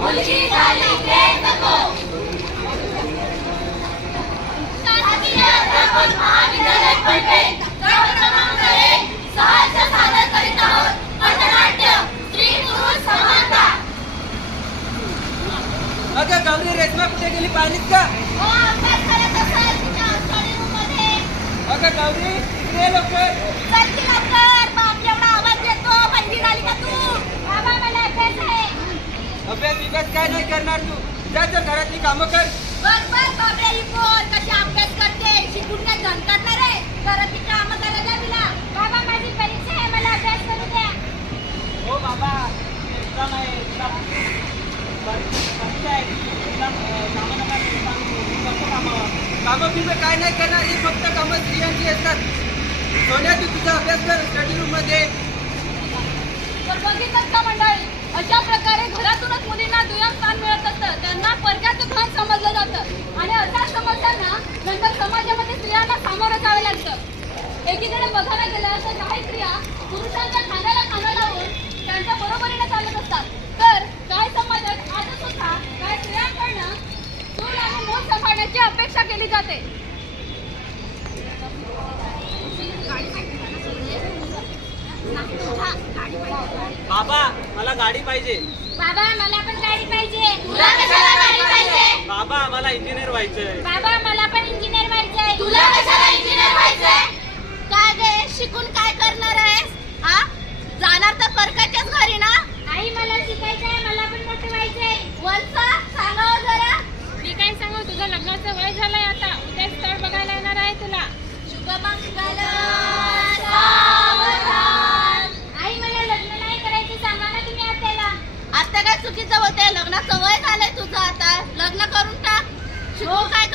Holy आवाज येतो पहिली झाली का तू? बाबा मला अभ्यास आहे. अभ्यास बिभ्यास काय नाही करणार तू. जा तर घरातली कामं कर. बघ बघ बाबड्या ही पोर कशी अभ्यास करते? शिकून काय धन करणार आहे? घरातली कामं करायला तिला बाबा माझी परीक्षा आहे. मला अभ्यास करू द्या. हो बाबा. एक्झाम आहे. परीक्षा आहे. कामं नका बिमं काय नाही करणार ही फक्त कामं स्त्रियांची असतात. सोन्या तू तुझा अभ्यास कर स्टडी रूममध्ये. तर बघितलं का मंडळी अशा प्रकारे घरातूनच मुलींना दुय्यम स्थान मिळत असतं. त्यांना परक्याचं धन समजलं जातं. आणि अशा समस्यांना नंतर समाजामध्ये स्त्रियांना सामोरं जावं लागतं. एकीकडे बघायला गेलं तर काही स्त्रिया पुरुषांच्या अपेक्षा केली जाते. बाबा मला गाडी पाहिजे. बाबा मला पण गाडी पाहिजे. तुला कशाला गाडी पाहिजे? बाबा मला इंजिनियर व्हायचंय. बाबा मला पण इंजिनियर व्हायचंय. तुला कशाला इंजिनियर व्हायचंय काय गे शिकून काय करणार आहेस हा जाणार तर परकाच्याच घरी ना आई मला शिकायचंय मला पण मोठं व्हायचंय वंसा सांगा हो जरा मी काय सांगू तुझं लग्नाचं वय झालंय आता उद्या स्थळ बघायला येणार आहे तुला शुभमंगल सावधान आई मला लग्न नाही करायचं सांगा ना तुम्ही आत्याला आता काय चुकीचं होते लग्नाचं वय झालंय तुझं आता? लग्न करून टाक. शिकून काय